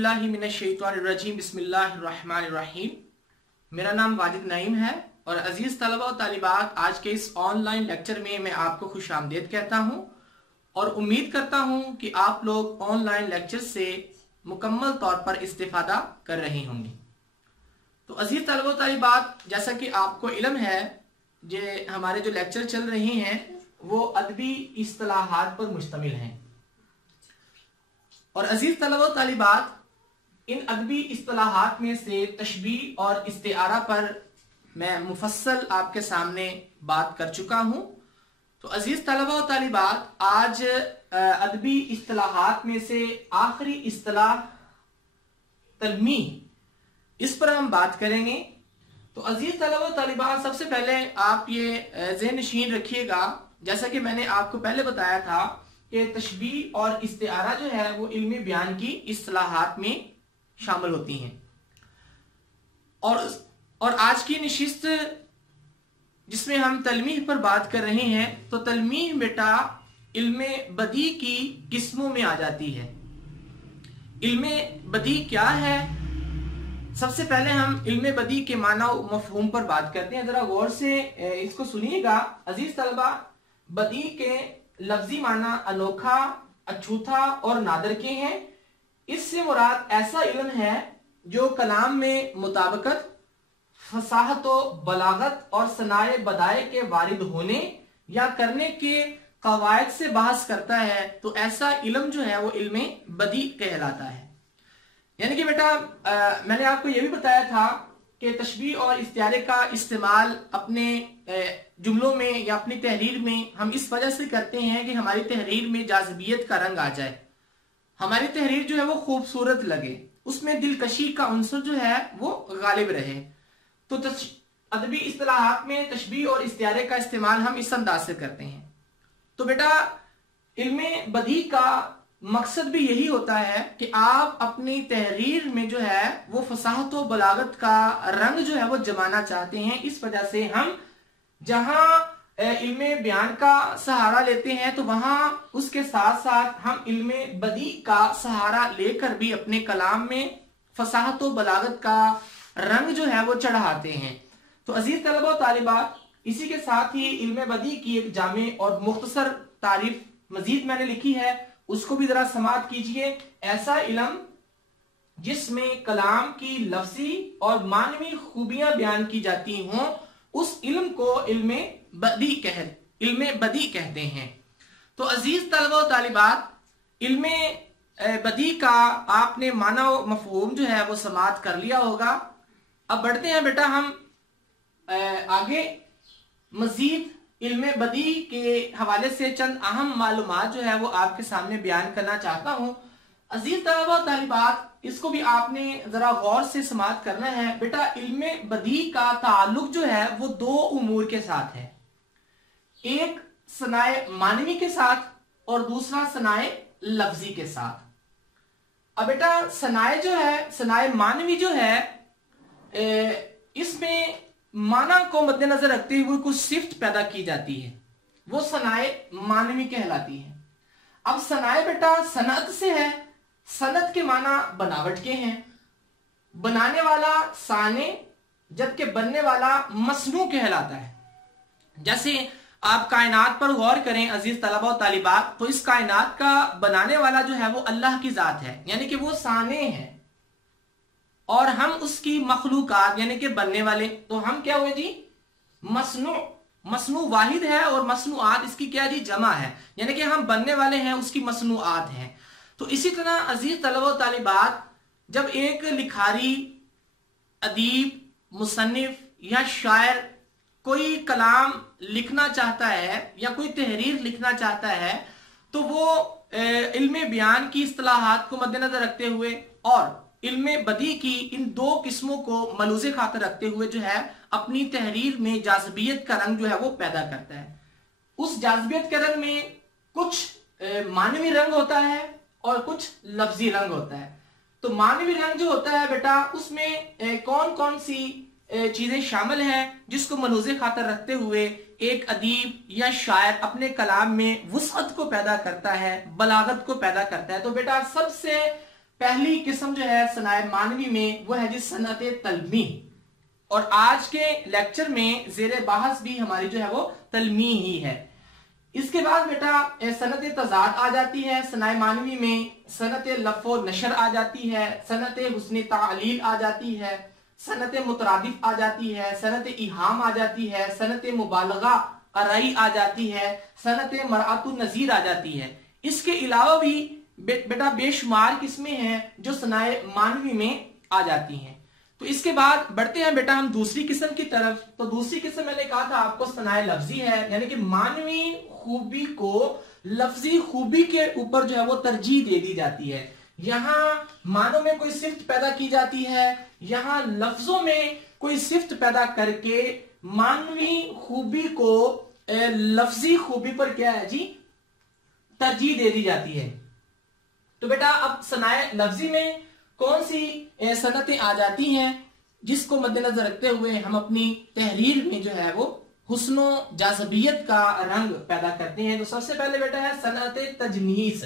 बिल्लाहि मिनश्शैतानिर्रजीम बिस्मिल्लाहिर्रहमानिर्रहीम। मेरा नाम वाजिद नईम है और अजीज तलबा और तालिबात, आज के इस ऑनलाइन लेक्चर में मैं आपको खुशामदीद कहता हूं और उम्मीद करता हूं कि आप लोग ऑनलाइन लेक्चर से मुकम्मल तौर पर इस्तेफादा कर रही होंगी। तो अजीज तलबा और तालिबात, जैसा कि आपको इल्म है, जे हमारे जो लेक्चर चल रहे हैं वो अदबी इस्तिलाहात पर मुश्तमिल हैं। और अजीज तलबा और तालिबात, इन अदबी इस्तिलाहात में से तशबीह और इस्तिआरा पर मैं मुफस्सल आपके सामने बात कर चुका हूं। तो अजीज तलबा और तालिबात, आज अदबी इस्तिलाहात में से आखिरी इस्तिलाह तलमीह, इस पर हम बात करेंगे। तो अजीज तलबा और तालिबात, सबसे पहले आप ये ज़हन नशीन रखिएगा, जैसा कि मैंने आपको पहले बताया था कि तशबीह और इस्तिआरा जो है वो इल्मी बयान की इस्तिलाहात में शामिल होती हैं। और आज की नशिस्त जिसमें हम तलमीह पर बात कर रहे हैं, तो तलमीह बेटा इल्मे बदी की किस्मों में आ जाती है। इल्मे बदी क्या है? सबसे पहले हम इल्मे बदी के माना और मफहूम पर बात करते हैं। जरा गौर से इसको सुनिएगा अजीज तलबा। बदी के लफ्जी माना अनोखा, अछूता और नादर के हैं। इससे मुराद ऐसा इल्म है जो कलाम में मुताबिकत, फसाहत व बलागत और सनाए बदाए के वारिद होने या करने के कवायद से बहस करता है। तो ऐसा इल्म जो है वो इल्मे बदी कहलाता है। यानी कि बेटा मैंने आपको यह भी बताया था कि तशबीह और इस्तिआरे का इस्तेमाल अपने जुमलों में या अपनी तहरीर में हम इस वजह से करते हैं कि हमारी तहरीर में जाज़िबियत का रंग आ जाए, हमारी तहरीर जो है वो खूबसूरत लगे, उसमें दिलकशी का उन्सर जो है वो गालिब रहे। तो अदबी इस्तिलाहात में तशबीह और इस्तिआरे का इस्तेमाल हम इस अंदाज से करते हैं। तो बेटा इल्मे बदी का मकसद भी यही होता है कि आप अपनी तहरीर में जो है वो फसाहत व बलागत का रंग जो है वो जमाना चाहते हैं। इस वजह से हम जहां इल्मे बयान का सहारा लेते हैं तो वहां उसके साथ साथ हम इल्मे बदी का सहारा लेकर भी अपने कलाम में फसाहत व बलागत का रंग जो है वो चढ़ाते हैं। तो अजीज तलबा और तालिबात, इसी के साथ ही इल्मे बदी की एक जामे और मुख्तसर तारीफ मजीद मैंने लिखी है, उसको भी जरा समाअत कीजिए। ऐसा इल्म जिसमें कलाम की लफ्जी और मानवी खूबियां बयान की जाती हों, उस इल्म को इल्मे बदी कहते हैं। तो अजीज तलबा और तालिबात, इल्मे बदी का आपने माना व मफहूम जो है वो समाअत कर लिया होगा। अब बढ़ते हैं बेटा हम आगे। मजीद इल्मे बदी के हवाले से चंद अहम मालूमात जो है वो आपके सामने बयान करना चाहता हूं। अजीज तलबा और तालिबात, इसको भी आपने जरा गौर से समाअत करना है। बेटा इल्मे बदी का ताल्लुक जो है वो दो उमूर के साथ है, एक सनाए मानवी के साथ और दूसरा सनाए लफ्जी के साथ। अब बेटा सनाए जो है, सनाए मानवी जो है, इसमें माना को मद्देनजर रखते हुए कुछ सिफ्त पैदा की जाती है, वो सनाए मानवी कहलाती है। अब सनाए बेटा सनत से है, सनत के माना बनावट के हैं, बनाने वाला साने जबकि बनने वाला मसनू कहलाता है। जैसे आप कायनात पर गौर करें अजीज तलबा और तालिबात, तो इस कायनात का बनाने वाला जो है वो अल्लाह की जात है, यानी कि वो साने है, और हम उसकी मखलूकात यानी कि बनने वाले। तो हम क्या हुए जी? मसनू। मसनू वाहिद है और मसनूआत इसकी क्या जी? जमा है, यानी कि हम बनने वाले हैं, उसकी मसनूआत हैं। तो इसी तरह अजीज तलबा और तालिबात, जब एक लिखारी, अदीब, मुसन्निफ या शायर कोई कलाम लिखना चाहता है या कोई तहरीर लिखना चाहता है, तो वो इल्मे बयान की इस्तिलाहात को मद्देनजर रखते हुए और इल्मे बदी की इन दो किस्मों को मलूज़े खातर रखते हुए जो है अपनी तहरीर में जाज़िबियत का रंग जो है वो पैदा करता है। उस जाज़िबियत के रंग में कुछ मानवी रंग होता है और कुछ लफ्जी रंग होता है। तो मानवी रंग जो होता है बेटा, उसमें कौन कौन सी चीजें शामिल हैं जिसको मलूज़े खातर रखते हुए एक अदीब या शायर अपने कलाम में वुसअत को पैदा करता है, बलागत को पैदा करता है। तो बेटा सबसे पहली किस्म जो है सनाए मानवी में वो है जी सनत तलमी, और आज के लेक्चर में जेर बहस भी हमारी जो है वो तलमी ही है। इसके बाद बेटा सनत तजाद आ जाती है सनाए मानवी में, सनत लफ़ो नशर आ जाती है, सनत हुस्न तालील आ जाती है, सनत मुतरादिफ आ जाती है, सनत इहाम आ जाती है, सनत मुबालगा अराई आ जाती है, सनत मरातु नजीर आ जाती है। इसके अलावा भी बेटा बेशुमार किस्में हैं जो सनाए मानवी में आ जाती हैं। तो इसके बाद बढ़ते हैं बेटा हम दूसरी किस्म की तरफ। तो दूसरी किस्म मैंने कहा था आपको सनाए लफ्जी है, यानी कि मानवी खूबी को लफ्जी खूबी के ऊपर जो है वो तरजीह दे दी जाती है। यहाँ मानों में कोई सिफ्त पैदा की जाती है, यहाँ लफ्जों में कोई सिफ्त पैदा करके मानवी खूबी को लफ्जी खूबी पर क्या है जी तरजीह दे दी जाती है। तो बेटा अब सनाए लफ्जी में कौन सी सनतें आ जाती हैं जिसको मद्देनजर रखते हुए हम अपनी तहरीर में जो है वो हुस्नो जाज़बियत का रंग पैदा करते हैं। तो सबसे पहले बेटा है सनत तजनीस।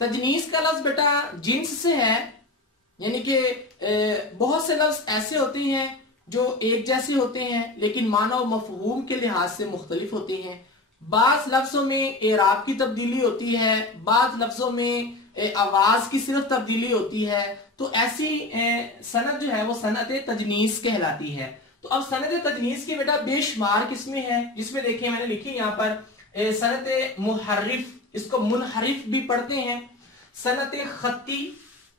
तजनीस का लफ्ज बेटा जिन्स से है, यानी कि बहुत से लफ्ज ऐसे होते हैं जो एक जैसे होते हैं लेकिन माना और मफहूम के लिहाज से मुख्तलिफ होते हैं। बाज लफ्जों में एराब की तब्दीली होती है, बाज लफ्जों में आवाज की सिर्फ तब्दीली होती है। तो ऐसी सनत जो है वो सनत तजनीस कहलाती है। तो अब सनत तजनीस की बेटा बेशुमार किस्में हैं, जिसमें देखिए मैंने लिखी यहाँ पर सनत मुहर्रिफ, इसको मुनहरिफ भी पढ़ते हैं, सनत खत्ती,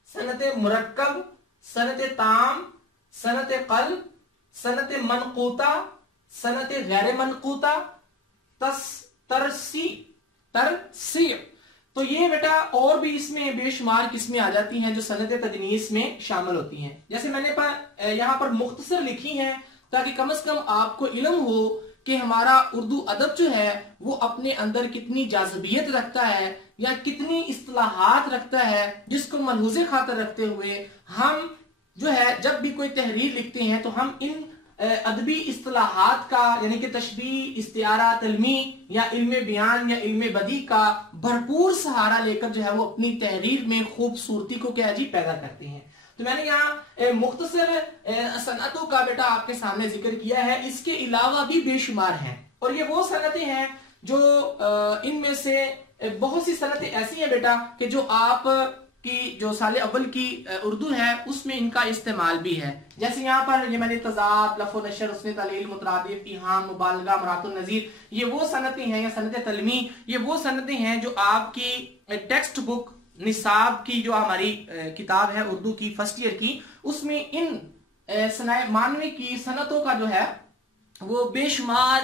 सनत मुरक्कब, सनत ताम, सनत कल्ब, सनत मनकूता, सनत गैर मनकूता, तरसी। तो ये बेटा और भी इसमें बेशुमार किस्में आ जाती हैं जो सनत तजनीस में शामिल होती हैं। जैसे मैंने यहाँ पर मुख्तसर लिखी हैं ताकि कम से कम आपको इल्म हो कि हमारा उर्दू अदब जो है वो अपने अंदर कितनी जाज़बियत रखता है या कितनी इस्तिलाहात रखता है, जिसको मलहूज़े खातर रखते हुए हम जो है जब भी कोई तहरीर लिखते हैं तो हम इन अदबी इस्तिलाहात का यानी कि तशबीह, इस्तिआरा, तलमी या इल्मे बयान या इल्मे बदी का भरपूर सहारा लेकर जो है वो अपनी तहरीर में खूबसूरती को क्या जी पैदा करते हैं। तो मैंने यहाँ मुख्तसर सनतों का बेटा आपके सामने जिक्र किया है। इसके अलावा भी बेशुमार हैं और ये वो सनतें हैं जो इनमें से बहुत सी सनतें ऐसी हैं बेटा कि जो आप की जो साले अव्वल की उर्दू है उसमें इनका इस्तेमाल भी है। जैसे यहाँ पर ये मैंने तजाद, लफ़ो नशर, हुस्न तालील, मुतरादिफ, इहाम, मुबालगा, मरातुन नज़ीर, ये वो सनतें हैं या सनत तलमी, ये वो सनतें हैं जो आपकी टेक्स्ट बुक निसाब की जो हमारी किताब है उर्दू की फर्स्ट ईयर की, उसमें इन सनाए मानवी की सनतों का जो है वो बेशुमार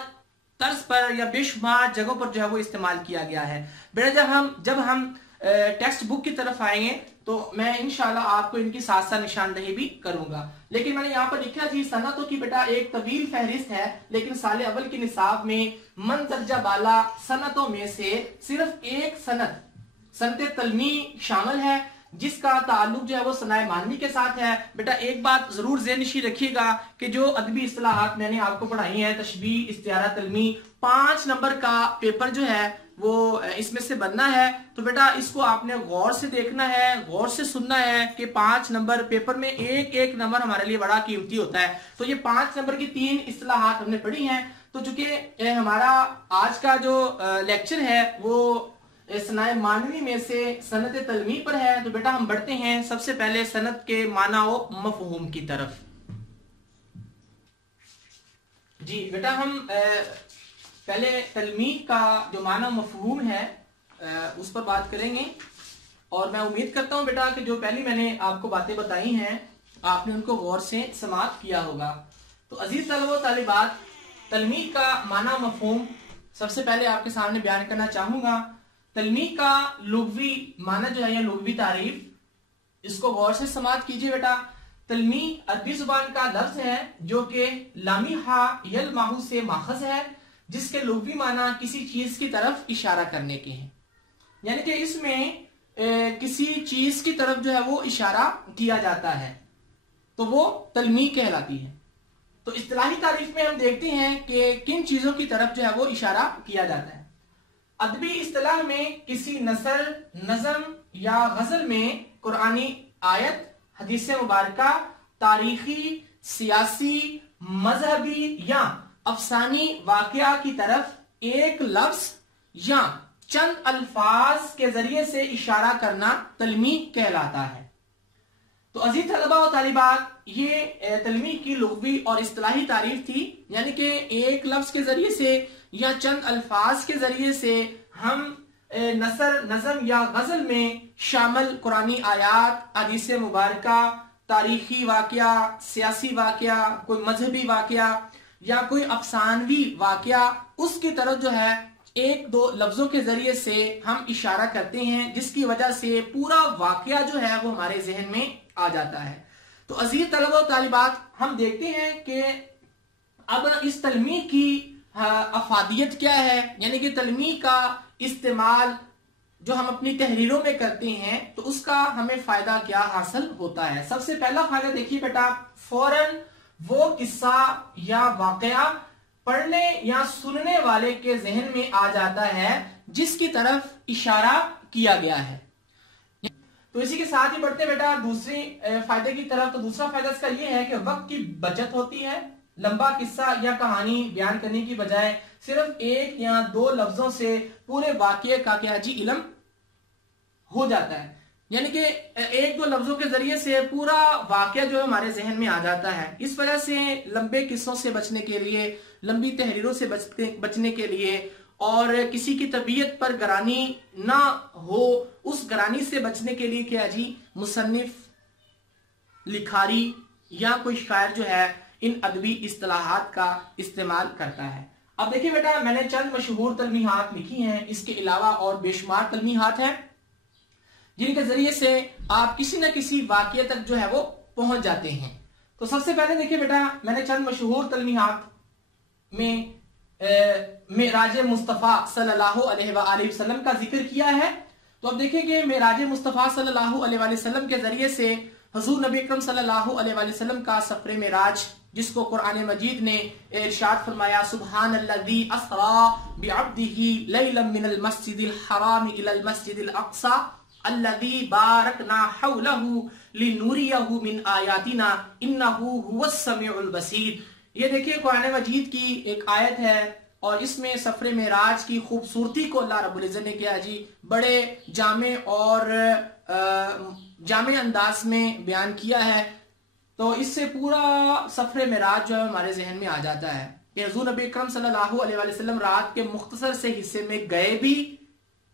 तर्ज पर या बेशुमार जगहों पर जो है वो इस्तेमाल किया गया है। बेटा जब हम टेक्स्ट बुक की तरफ आएंगे तो मैं इंशाल्लाह आपको इनकी साथ साथ निशानदेही भी करूंगा। लेकिन मैंने यहाँ पर लिखा जी सनतों की बेटा एक तवील फहरिस्त है, लेकिन साले अव्वल की निसाब में मन दर्जा बाला सनतों में से सिर्फ एक सनत तलमी शामिल है जिसका ताल्लुक जो है वो सनाए मानवी के साथ है। बेटा एक बात जरूर ज़हन-नशी रखिएगा कि जो अदबी इस्तिलाहात मैंने आपको पढ़ाई हैं, तशबीह, इस्तिआरा, तलमी, 5 नंबर का पेपर जो है वो इसमें से बनना है। तो बेटा इसको आपने गौर से देखना है, गौर से सुनना है कि 5 नंबर पेपर में एक एक नंबर हमारे लिए बड़ा कीमती होता है। तो ये 5 नंबर की 3 इस्तिलाहात हमने पढ़ी हैं। तो चूंकि हमारा आज का जो लेक्चर है वो सनाए मानवी में से सनत तलमी पर है, तो बेटा हम बढ़ते हैं सबसे पहले सनत के माना व मफहूम की तरफ। जी बेटा हम पहले तलमी का जो माना मफहूम है उस पर बात करेंगे और मैं उम्मीद करता हूं बेटा कि जो पहली मैंने आपको बातें बताई हैं आपने उनको गौर से समाअत किया होगा। तो अजीज तलबा तालिबात, तलमी का माना मफहूम सबसे पहले आपके सामने बयान करना चाहूंगा। तलमी का लुग़वी माना जो है या लुग़वी तारीफ, इसको गौर से समाअत कीजिए बेटा। तलमी अरबी जुबान का लफ्ज है जो कि लामी हा यल माहू से माखज है, जिसके लुग़वी माना किसी चीज की तरफ इशारा करने के हैं, यानी कि इसमें किसी चीज की तरफ जो है वो इशारा किया जाता है तो वो तलमी कहलाती है। तो इस्तिलाही तारीफ में हम देखते हैं कि किन चीजों की तरफ जो है वो इशारा किया जाता है। अदबी इस्तिलाह में किसी नसर, नज़म या गजल में कुरानी आयत, हदीस मुबारका, तारीखी, सियासी, मजहबी या अफसानी वाकया की तरफ एक लफ्ज या चंद अल्फाज के जरिए से इशारा करना तलमीह कहलाता है। तो अजीज तलबा व तालिबात, ये तलमीह की लुग़वी और इस्तिलाही तारीफ थी, यानी कि एक लफ्ज के जरिए से या चंद अल्फाज के जरिए से हम नसर, नज़म या गजल में शामिल कुरानी आयात, हदीस मुबारका, तारीखी वाकया, सियासी वाकया, कोई मजहबी वाकया या कोई अफसानवी वाकया, उसकी तरफ जो है एक दो लफ्जों के जरिए से हम इशारा करते हैं, जिसकी वजह से पूरा वाकया जो है वो हमारे जहन में आ जाता है। तो अजीज तलबा व तालिबात, हम देखते हैं कि अब इस तलमीह की अफादियत क्या है, यानी कि तलमीह का इस्तेमाल जो हम अपनी तहरीरों में करते हैं तो उसका हमें फायदा क्या हासिल होता है। सबसे पहला फायदा देखिए बेटा, फौरन वो किस्सा या वाकया पढ़ने या सुनने वाले के जहन में आ जाता है जिसकी तरफ इशारा किया गया है। तो इसी के साथ ही बढ़ते बेटा दूसरी फायदे की तरफ। तो दूसरा फायदा इसका यह है कि वक्त की बचत होती है। लंबा किस्सा या कहानी बयान करने की बजाय सिर्फ एक या दो लफ्जों से पूरे वाकये का क्या जी इल्म हो जाता है, यानी कि एक दो लफ्जों के जरिए से पूरा वाकया जो है हमारे जहन में आ जाता है। इस वजह से लंबे किस्सों से बचने के लिए, लंबी तहरीरों से बचने के लिए और किसी की तबीयत पर गरानी ना हो, उस गरानी से बचने के लिए क्या जी मुसन्निफ, लिखारी या कोई शायर जो है इन अदबी इस्तिलाहात का इस्तेमाल करता है। अब देखिए बेटा, मैंने चंद मशहूर तलमीहात लिखी हैं, इसके अलावा और बेशुमार तलमीहात हैं जिनके जरिए से आप किसी न किसी वाकये तक जो है वो पहुंच जाते हैं। तो सबसे पहले देखिए बेटा, मैंने चंद मशहूर तलमीहात में मेराज मुस्तफ़ा सल्लल्लाहु अलैहि वसल्लम का जिक्र किया है। तो अब देखेंगे मेराज मुस्तफ़ा सल्लल्लाहु अलैहि वसल्लम के जरिए से हुजूर नबी अकरम सल्लल्लाहु अलैहि वसल्लम का सफर मेराज, जिसको कुरान मजीद ने इरशाद फरमाया, सुब्हानल्लज़ी अस्रा बिअब्दिही लैलन मिनल मस्जिदिल हराम इलल मस्जिदिल अक़सा अल्लज़ी बारकना हौलहू लिनुरियहू मिन आयातिना इन्नहू हुवस समीउल बसीर। ये देखिए कुरान मजीद की एक आयत है और इसमें सफर मेराज की खूबसूरती को अल्लाह रब्बुल इज़्ज़त ने किया जी बड़े जामे और जामे अंदाज में बयान किया है। तो इससे पूरा सफर मेराज जो है हमारे जहन में आ जाता है कि हुज़ूर नबी अकरम सल्लल्लाहु अलैहि वसल्लम रात के मुख्तसर से हिस्से में गए भी,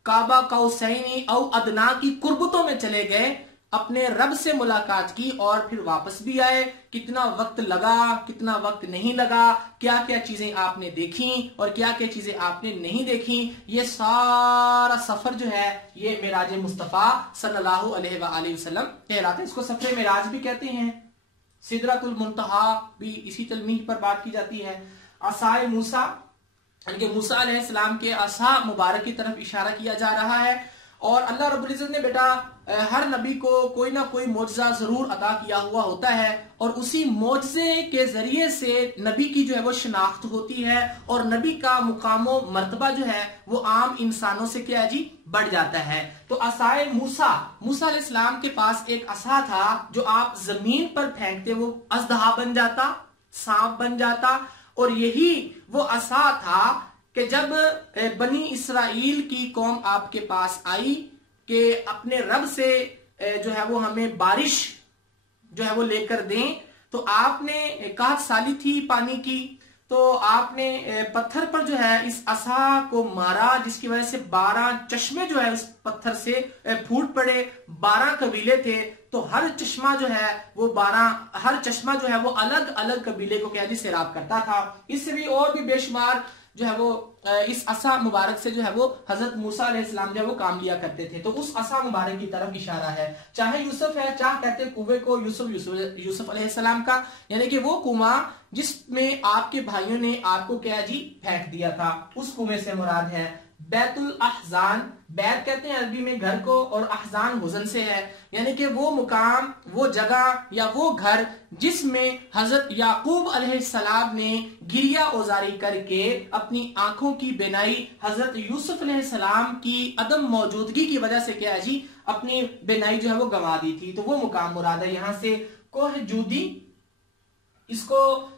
काबा कौसैनी औ अदना की कुर्बतों में चले गए, अपने रब से मुलाकात की और फिर वापस भी आए। कितना वक्त लगा, कितना वक्त नहीं लगा, क्या क्या चीजें आपने देखी और क्या क्या चीजें आपने नहीं देखी, ये सारा सफर जो है ये मेराज मुस्तफ़ा सल्लल्लाहु अलैहि वसल्लम कहलाते हैं। इसको सफर मेराज भी कहते हैं। सिदरतुल मुंतहा भी इसी तलमीह पर बात की जाती है। असाए मूसा, यानी कि मूसा अलैहिस्सलाम के असा मुबारक की तरफ इशारा किया जा रहा है। और अल्लाह रब्बुल इज़्ज़त ने बेटा हर नबी को कोई ना कोई मोजज़ा जरूर अता किया हुआ होता है और उसी मोजज़े के जरिए से नबी की जो है वो शनाख्त होती है और नबी का मुकामो मर्तबा जो है वो आम इंसानों से क्या है जी बढ़ जाता है। तो असाए मूसा, मूसा अलैहिस्सलाम के पास एक असा था जो आप जमीन पर फेंकते वो अज़दहा बन जाता, सांप बन जाता। और यही वो असा था कि जब बनी इसराइल की कौम आपके पास आई कि अपने रब से जो है वो हमें बारिश जो है वो लेकर दें, तो आपने काहत साली थी पानी की, तो आपने पत्थर पर जो है इस असा को मारा, जिसकी वजह से 12 चश्मे जो है उस पत्थर से फूट पड़े। 12 कबीले थे, तो हर चश्मा जो है वो हर चश्मा जो है वो अलग अलग कबीले को क्या जी सैराब करता था। इससे भी और भी बेशुमार जो है वो इस असा मुबारक से जो है वो हजरत मूसा अलैहिस्सलाम जो है वो काम लिया करते थे। तो उस असा मुबारक की तरफ इशारा है। चाहे यूसुफ है, चाहे कहते हैं कुएं को यूसुफ अलैहिस्सलाम का, यानी कि वो कुआं जिसमें आपके भाइयों ने आपको क्या जी फेंक दिया था, उस कुएं से मुराद है। बैतुल अहजान, बैत कहते हैं अरबी में घर को, और अहजान हुज़न से है, यानी कि वो मुकाम, वो जगह या वो घर जिसमें हजरत याकूब अलैहिस्सलाम ने गिरिया औजारी करके अपनी आंखों की बेनाई हजरत यूसुफ अलैहिस्सलाम की अदम मौजूदगी की वजह से क्या है जी, अपनी बेनाई जो है वो गंवा दी थी। तो वो मुकाम मुराद है यहां से। कोह जूदी, इसको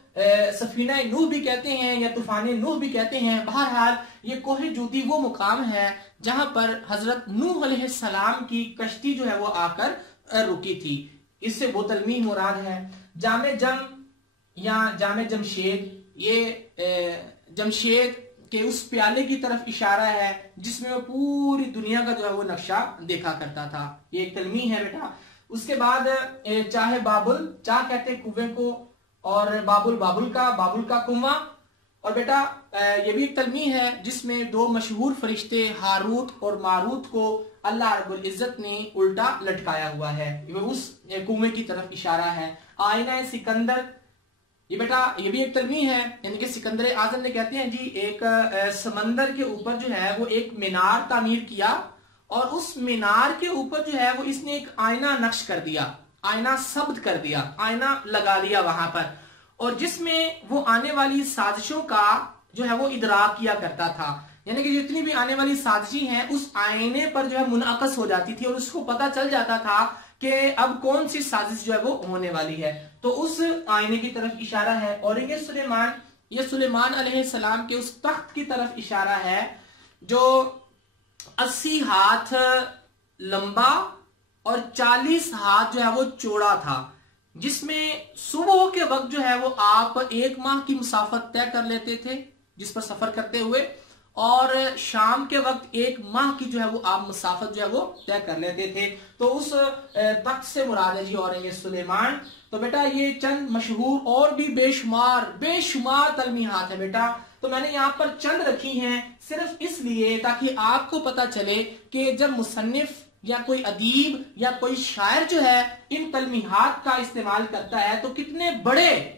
सफीना नूह भी कहते हैं या तूफान नूह भी कहते हैं। बहरहाल ये कोह जूदी वो मुकाम है जहां पर हजरत नूह अलैहिस्सलाम की कश्ती जो है वो आकर रुकी थी। इससे वो तलमीह मुराद है। जामे जम या जामे जमशेद, ये जमशेद के उस प्याले की तरफ इशारा है जिसमें वो पूरी दुनिया का जो है वो नक्शा देखा करता था। ये एक तलमीह है बेटा। उसके बाद चाहे बाबुल, चाह कहते हैं कुएं को, और बाबुल बाबुल का कुआं। और बेटा ये भी एक तलमीह है जिसमें दो मशहूर फरिश्ते हारूत और मारूत को अल्लाह रब्बुल इज्जत ने उल्टा लटकाया हुआ है, उस कुएं की तरफ इशारा है। आईना सिकंदर, ये बेटा ये भी एक तलमीह है, यानी कि सिकंदर आजम ने कहते हैं जी एक समंदर के ऊपर जो है वो एक मीनार तामीर किया, और उस मीनार के ऊपर जो है वो इसने एक आईना नक्श कर दिया, आईना शब्द कर दिया, आईना लगा दिया वहां पर, और जिसमें वो आने वाली साजिशों का जो है वो इदराक किया करता था। यानी कि जितनी भी आने वाली साजिशें हैं उस आईने पर जो है मुनअकस हो जाती थी, और उसको पता चल जाता था कि अब कौन सी साजिश जो है वो होने वाली है। तो उस आईने की तरफ इशारा है। और ये सुलेमान, ये सुलेमान अलैहिस्सलाम के उस तख्त की तरफ इशारा है जो 80 हाथ लंबा और 40 हाथ जो है वो चौड़ा था, जिसमें सुबह के वक्त जो है वो आप 1 माह की मुसाफत तय कर लेते थे जिस पर सफर करते हुए, और शाम के वक्त 1 माह की जो है वो आप मुसाफत जो है वो तय कर लेते थे। तो उस तख्त से मुराद है जी औरंगे सुलेमान। तो बेटा ये चंद मशहूर और भी बेशुमार तलमीहात है बेटा। तो मैंने यहाँ पर चंद रखी हैं सिर्फ इसलिए ताकि आपको पता चले कि जब मुसन्निफ या कोई अदीब या कोई शायर जो है इन तलमीहात का इस्तेमाल करता है तो कितने बड़े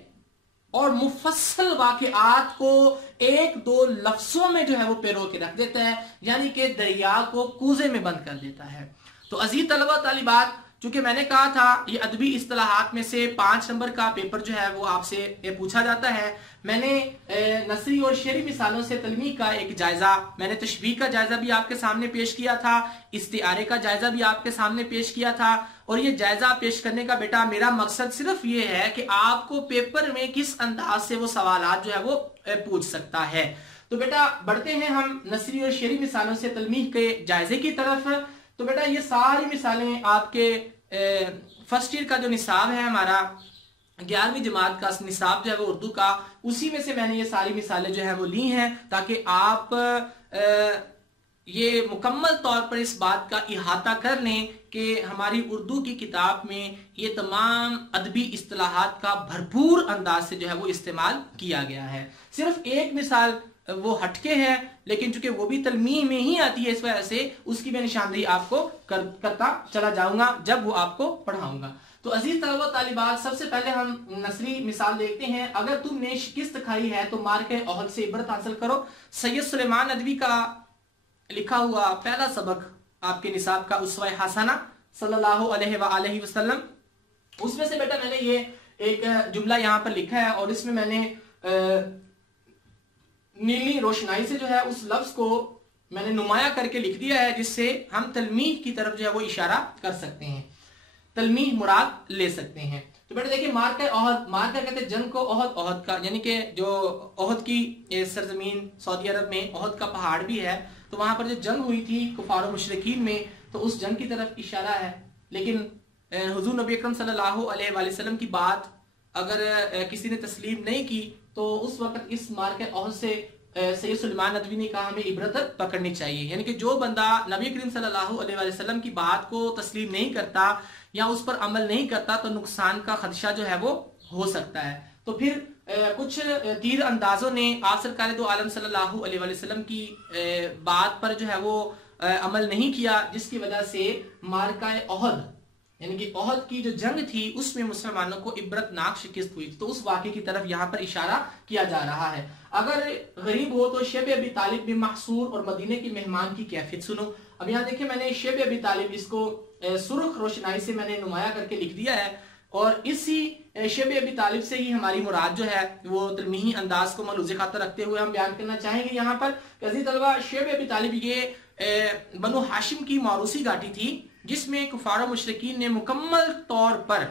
और मुफस्सल वाक़िआत को 1-2 लफ्जों में जो है वो पिरो के रख देता है, यानी कि दरिया को कूजे में बंद कर देता है। तो अजीज तलबा तालिबात, चूंकि मैंने कहा था ये अदबी इस्तिलाहात में से 5 नंबर का पेपर जो है वो आपसे पूछा जाता है। मैंने नसरी और शेरी मिसालों से तलमीह का एक जायजा, मैंने तशबीह का जायजा भी आपके सामने पेश किया था, इस्तिआरे का जायजा भी आपके सामने पेश किया था। और ये जायजा पेश करने का बेटा मेरा मकसद सिर्फ ये है कि आपको पेपर में किस अंदाज से वो सवालात जो है वो पूछ सकता है। तो बेटा बढ़ते हैं हम नसरी और शेरी मिसालों से तलमीह के जायजे की तरफ। तो बेटा ये सारी मिसालें आपके फर्स्ट ईयर का जो निसाब है हमारा 11वीं जमात का निसाब जो है वो उर्दू का, उसी में से मैंने ये सारी मिसालें जो है वो ली हैं ताकि आप ये मुकम्मल तौर पर इस बात का इहाता कर लें कि हमारी उर्दू की किताब में ये तमाम अदबी इस्तिलाहात का भरपूर अंदाज से जो है वो इस्तेमाल किया गया है। सिर्फ एक मिसाल वो हटके है, लेकिन चूंकि वो भी तलमीह में ही आती है इस वजह से उसकी मैं निशानदेही आपको करता चला जाऊंगा जब वो आपको पढ़ाऊंगा। तो अजीज तलबा तालिबात, सबसे पहले हम नसरी मिसाल देखते हैं। अगर तुमने शिकस्त खाई है तो मार के ओहद से इबरत हासिल करो। सैयद सुलेमान नदवी का लिखा हुआ पहला सबक आपके निसाब का उसवा हसना सल्लल्लाहु अलैहि वसल्लम, उसमें से बेटा मैंने ये एक जुमला यहाँ पर लिखा है और इसमें मैंने नीली रोशनाई से जो है उस लफ्ज को मैंने नुमाया करके लिख दिया है जिससे हम तलमीह की तरफ जो है वो इशारा कर सकते हैं, तलमीह मुराद ले सकते हैं। तो बेटा देखिए मारका ओहद, मारका कहते हैं जंग को, ओहद ओहद का यानी कि जो ओहद की सरजमीन सऊदी अरब में ओहद का पहाड़ भी है, तो वहां पर जो जंग हुई थी कुफार और मुशरिकीन में, तो उस जंग की तरफ इशारा है। लेकिन हुजूर नबी अकरम सल्लल्लाहु अलैहि वसल्लम की बात अगर किसी ने तस्लीम नहीं की तो उस वक्त इस मारका ओहद से सैयद सुलेमान नदवी ने कहा हमें इबरत पकड़नी चाहिए, यानी कि जो बंदा नबी करीम सल्लल्लाहु अलैहि वसल्लम की बात को तस्लीम नहीं करता या उस पर अमल नहीं करता तो नुकसान का खदशा जो है वो हो सकता है। तो फिर कुछ तीर अंदाजों ने आप सरकार दो आलम सल्लल्लाहु अलैहि वसल्लम की बात पर जो है वो अमल नहीं किया, जिसकी वजह से मारका ओहद यानी कि ओहद की जो जंग थी उसमें मुसलमानों को इबरतनाक शिकस्त हुई, तो उस वाक़े की तरफ यहाँ पर इशारा किया जा रहा है। अगर गरीब हो तो शेब अबी तालिब भी महसूर और मदीने की मेहमान की कैफियत सुनो। अब यहाँ देखिए मैंने शेब अबी तालिब इसको सुर्ख रोशनाई से मैंने नुमाया करके लिख दिया है, और इसी शेब अबी तालिब से ही हमारी मुराद जो है वो तलमीही अंदाज को मलूज़े खातर रखते हुए हम बयान करना चाहेंगे यहाँ पर। अज़ीज़ तलबा, शेब अबी तालिब ये बनु हाशिम की मौरूसी घाटी थी जिसमें कुफार मुशरिकीन ने मुकम्मल तौर पर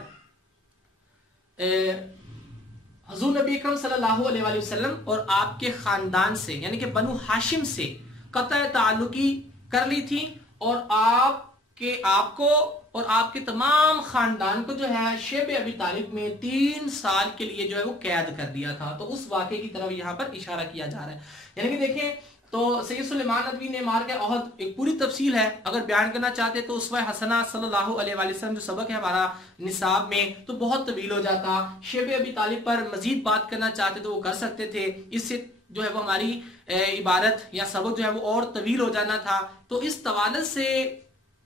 हुज़ूर नबी अकरम सल्लल्लाहु अलैहि वसल्लम और आपके खानदान से यानी कि बनु हाशिम से क़त्अ ताल्लुकी कर ली थी, और आपको और आपके तमाम खानदान को जो है शेब अबी तालिब में 3 साल के लिए जो है वो कैद कर दिया था। तो उस वाक़े की तरफ यहाँ पर इशारा किया जा रहा है। यानी कि देखें तो सैयद सुलेमान नदवी ने मार के ओहद एक पूरी तफसील है, अगर बयान करना चाहते तो उसवा हसना सल्लल्लाहु अलैहि वसल्लम जो सबक है हमारा निसाब में तो बहुत तवील हो जाता। शेब अबी तालिब पर मजीद बात करना चाहते तो वो कर सकते थे, इससे जो है वो हमारी इबारत या सबक जो है वो और तवील हो जाना था। तो इस तवालत से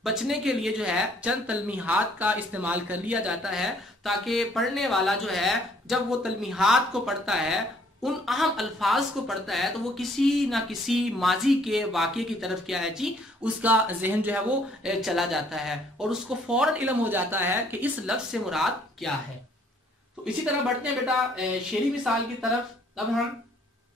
बचने के लिए जो है चंद तलमीहात का इस्तेमाल कर लिया जाता है, ताकि पढ़ने वाला जो है जब वो तलमीहात को पढ़ता है, उन अहम अल्फाज को पढ़ता है, तो वो किसी ना किसी माजी के वाक़े की तरफ क्या है जी उसका जहन जो है वो चला जाता है और उसको फौरन इल्म हो जाता है कि इस लफ्ज से मुराद क्या है। तो इसी तरह बढ़ते हैं बेटा शेरी मिसाल की तरफ। अब हम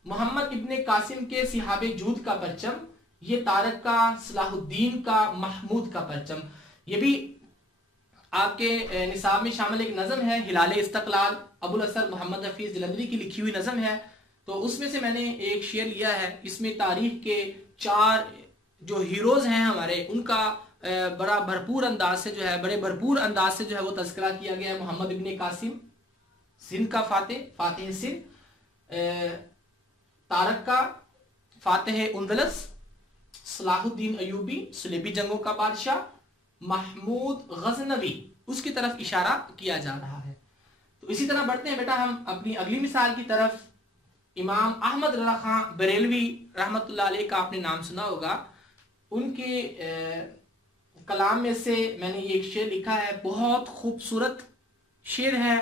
मोहम्मद इब्ने कासिम के सिहाबे जूद का परचम, ये तारक का, सलाहुद्दीन का, महमूद का परचम, ये भी आपके निसाब में शामिल एक नज़म है हिलाल इस्तकलाल, अबुल असर मोहम्मद हफीज जलंधरी की लिखी हुई नज़म है। तो उसमें से मैंने एक शेर लिया है, इसमें तारीख के 4 जो हीरोज हैं हमारे उनका बड़ा भरपूर अंदाज से जो है बड़े भरपूर अंदाज से जो है वो तज़किरा किया गया है। मोहम्मद इब्ने कासिम सिंध का फातेह सिंध, तारक का फातेह उंदलस, सलाहुद्दीन अयूबी सुलेबी जंगों का बादशाह, महमूद गजनवी, उसकी तरफ इशारा किया जा रहा है। तो इसी तरह बढ़ते हैं बेटा हम अपनी अगली मिसाल की तरफ। इमाम अहमद रज़ा खां बरेलवी रहमतुल्लाह अलैह का आपने नाम सुना होगा, उनके कलाम में से मैंने एक शेर लिखा है, बहुत खूबसूरत शेर है,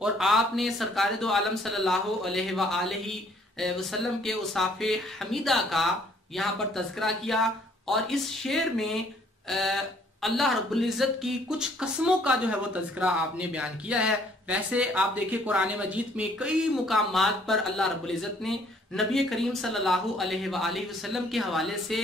और आपने सरकार दो आलम सल्लल्लाहु अलैहि वसल्लम के उसाफ़े हमीदा का यहाँ पर तज़किरा किया, और इस शेर में अल्लाह रब्बुल इज़्ज़त की कुछ कसमों का जो है वो तज़किरा आपने बयान किया है। वैसे आप देखिए कुरान मजीद में कई मुकामात पर अल्लाह रब्बुल इज़्ज़त ने नबी करीम सल्लल्लाहु अलैहि वसल्लम के हवाले से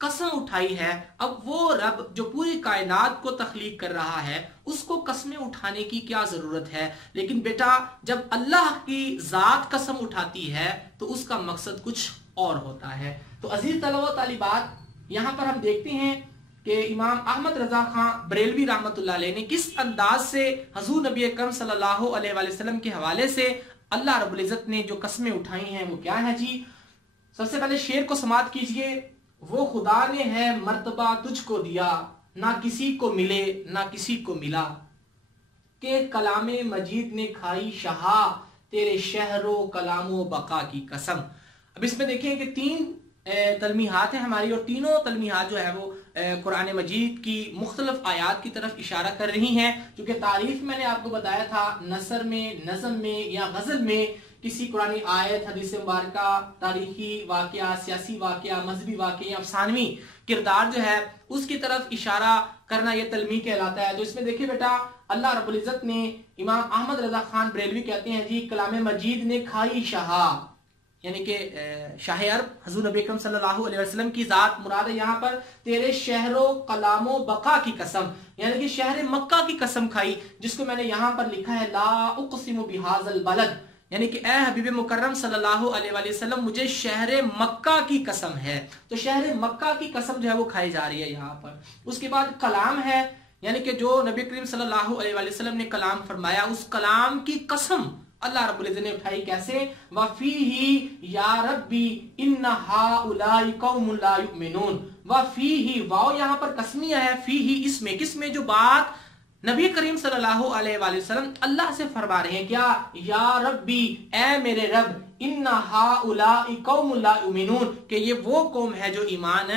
कसम उठाई है। अब वो रब जो पूरी कायनात को तख्लीक कर रहा है उसको कसमें उठाने की क्या जरूरत है, लेकिन बेटा जब अल्लाह की जात कसम उठाती है तो उसका मकसद कुछ और होता है। तो अजीज तलबा तालिबात, यहाँ पर हम देखते हैं कि इमाम अहमद रजा खां बरेलवी रहमतुल्लाह अलैह ने किस अंदाज से हुज़ूर नबी अकरम सल्लल्लाहु अलैहि वसल्लम के हवाले से अल्लाह रब्बुल इज़्ज़त ने जो कसमें उठाई हैं वो क्या है जी। सबसे पहले शेर को समाअत कीजिए। वो खुदा ने है मर्तबा तुझको दिया, ना किसी को मिले ना किसी को मिला, के कलामे मजीद ने खाई शहा, तेरे शहरो कलामो बका की कसम। अब इसमें देखें कि 3 तलमीहात है हमारी, और तीनों तलमीहात जो है वो कुरान मजीद की मुख्तलिफ आयात की तरफ इशारा कर रही हैं। क्योंकि तारीफ मैंने आपको बताया था नसर में, नज़म में या गज़ल में किसी कुरानी आयत, हदीस मुबारका, तारीखी वाक़या, सियासी वाक़या, मजहबी वाक़या, अफसानवी किरदार जो है उसकी तरफ इशारा करना यह तलमी कहलाता है। तो इसमें देखिए बेटा अल्लाह रब्बुल इज़्ज़त ने, इमाम अहमद रज़ा खान बरेलवी कहते हैं जी, कलाम मजीद ने खाई शहा, यानी कि शाह अरब हुज़ूर नबी अकरम सल्लल्लाहु अलैहि वसल्लम की जात मुराद है यहाँ पर। तेरे शहरो कलामो बका की कसम, यानी कि शहर मक्का की कसम खाई, जिसको मैंने यहाँ पर लिखा है ला उक़सिमु बिहाज़ल बलद, यानी कि ए हबीब मुकर्रम सल्लल्लाहु अलैहि वसल्लम मुझे शहर मक्का की कसम है। तो शहर मक्का की कसम जो है वो खाई जा रही है यहाँ पर। उसके बाद कलाम है, यानी कि जो नबी करीम सल्लल्लाहु अलैहि वसल्लम ने कलाम फरमाया उस कलाम की कसम अल्लाह रब्बुल इज़्ज़त ने उठाई। कैसे? वफीही या रब्बी इन्ना हाउलाई कौमुन ला युमिनून। वफीही, वाव यहाँ पर कसमिया है, फीही इसमें, किसमें? जो बात नबी करीम सल्लल्लाहु अलैहि वसल्लम अल्लाह से फरमा रहे हैं, क्या? या रब्बी, ए मेरे रब, इन्ना हाउलाई कौमुन ला युमिनून, कि ये वो कौम है जो ईमान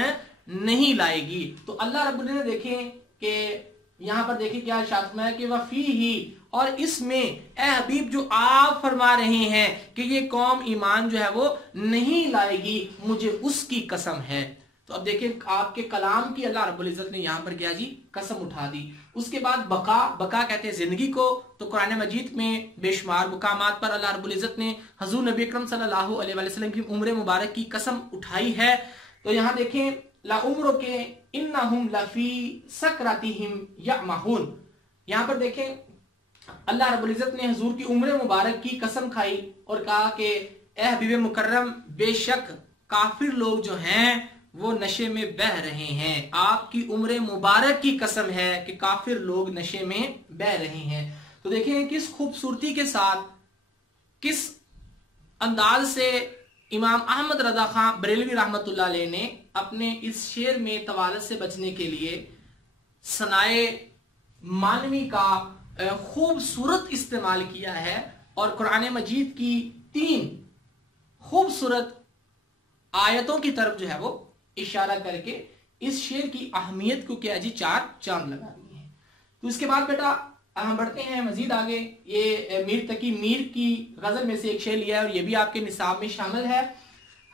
नहीं लाएगी। तो अल्लाह रब्बुल इज़्ज़त ने देखें कि यहाँ पर देखिए क्या इरशाद फरमाया कि वफी ही, और इसमें ए हबीब जो आप फरमा रहे हैं कि ये कौम ईमान जो है वो नहीं लाएगी, मुझे उसकी कसम है। तो अब देखिए आपके कलाम की अल्लाह रब्बुल इज्जत ने यहाँ पर क्या जी कसम उठा दी। उसके बाद बका, बका कहते हैं जिंदगी को, तो कुरान मजीद में बेशुमार मुकामात पर अल्लाह रब्बुल इज्जत ने हजूर नबी अकरम सल्लल्लाहु अलैहि वसल्लम की उम्र मुबारक की कसम उठाई है। तो यहाँ देखें ला उम्र के इन्नहुम लफी सकरातिहिम यअमहून, यहाँ पर देखें अल्लाह रब्बुल इज्जत ने हजूर की उम्र मुबारक की कसम खाई और कहा कि ए हबीब मुकर्रम, बेशक काफिर लोग जो हैं वो नशे में बह रहे हैं। आपकी उम्र मुबारक की कसम है कि काफिर लोग नशे में बह रहे हैं। तो देखें किस खूबसूरती के साथ, किस अंदाज से इमाम अहमद रजा खां बरेलवी रहमतुल्लाह अलैह ने अपने इस शेर में तवालत से बचने के लिए सनाए मानवी का खूबसूरत इस्तेमाल किया है और कुरान मजीद की 3 खूबसूरत आयतों की तरफ जो है वो इशारा करके इस शेर की अहमियत को क्या जी 4 चांद लगा दिए हैं। तो इसके बाद बेटा हम बढ़ते हैं मजीद आगे। ये मीर तकी मीर की गजल में से एक शेर लिया है और ये भी आपके निसाब में शामिल है।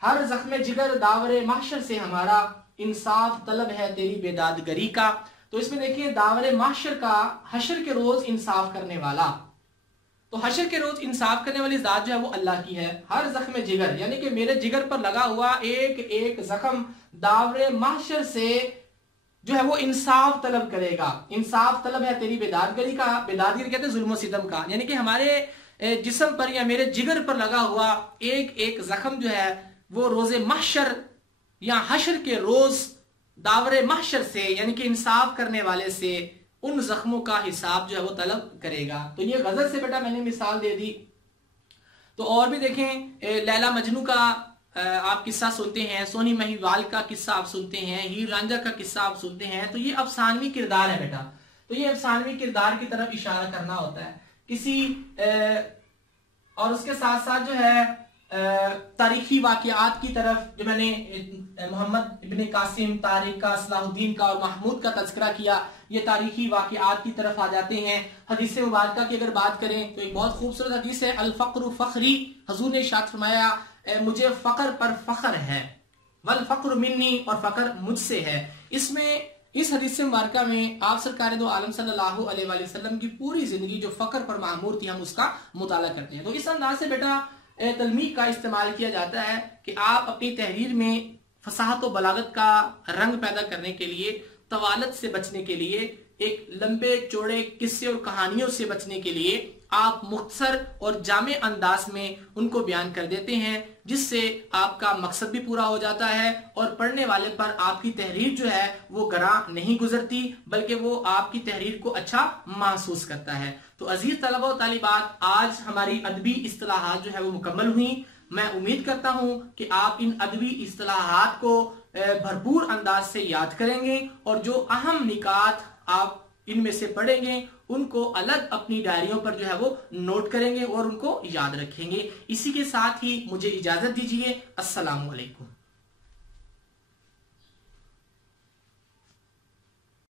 हर जख्म जिगर दावरे महशर से हमारा, इंसाफ तलब है तेरी बेदादगरी का। तो इसमें देखिए दावरे महशर का, हशर के रोज इंसाफ करने वाला, तो हशर के रोज इंसाफ करने वाली जात जो है वो अल्लाह की है। हर जख्म जिगर यानी कि मेरे जिगर पर लगा हुआ एक एक जख्म दावरे महशर से जो है वो इंसाफ तलब करेगा। इंसाफ तलब है तेरी बेदादगरी का, बेदादगरी कहते हैं जुल्म सितम का, यानी कि हमारे जिस्म पर या मेरे जिगर पर लगा हुआ एक एक जख्म जो है वो रोजे महशर या हशर के रोज दावरे महशर से यानी कि इंसाफ करने वाले से उन जख्मों का हिसाब जो है वो तलब करेगा। तो ये गजल से बेटा मैंने मिसाल दे दी। तो और भी देखें लैला मजनू का आप किस्सा सुनते हैं, सोनी महिवाल का किस्सा आप सुनते हैं, हीर रांझा का किस्सा आप सुनते हैं। तो ये अफसानवी किरदार है बेटा। तो ये अफसानवी किरदार की तरफ इशारा करना होता है किसी और उसके साथ साथ जो है तारीखी वाकयात की तरफ, जो मैंने मोहम्मद इब्ने कासिम, तारिक का, सलाहुद्दीन का और महमूद का तज़किरा किया, ये तारीखी वाकयात की तरफ आ जाते हैं। हदीस मुबारक की अगर बात करें तो एक बहुत खूबसूरत हदीस है, अल फ़क्र फ़ख्री, हुज़ूर ने इरशाद फरमाया मुझे फ़क्र पर फ़ख्र है, वल फ़क्र मिन्नी, और फ़क्र मुझसे है। इसमें इस हदीस मुबारक में आप सरकार दो आलम सल्लल्लाहु अलैहि वसल्लम की पूरी जिंदगी जो फ़क्र पर मामूर थी हम उसका मुताला करते हैं। तो इस अंदाज से बेटा तलमीक का इस्तेमाल किया जाता है कि आप अपनी तहरीर में फसाहत और बलागत का रंग पैदा करने के लिए, तवालत से बचने के लिए, एक लंबे चौड़े किस्से और कहानियों से बचने के लिए आप मुख्तसर और जामे अंदाज में उनको बयान कर देते हैं, जिससे आपका मकसद भी पूरा हो जाता है और पढ़ने वाले पर आपकी तहरीर जो है वो गरा नहीं गुजरती, बल्कि वो आपकी तहरीर को अच्छा महसूस करता है। तो अजीज तलबा और तालिबात, आज हमारी अदबी इस्तिलाहात जो है वो मुकम्मल हुई। मैं उम्मीद करता हूं कि आप इन अदबी इस्तिलाहात को भरपूर अंदाज से याद करेंगे और जो अहम निकात आप इनमें से पढ़ेंगे उनको अलग अपनी डायरियों पर जो है वो नोट करेंगे और उनको याद रखेंगे। इसी के साथ ही मुझे इजाजत दीजिए। अस्सलामु अलैकुम।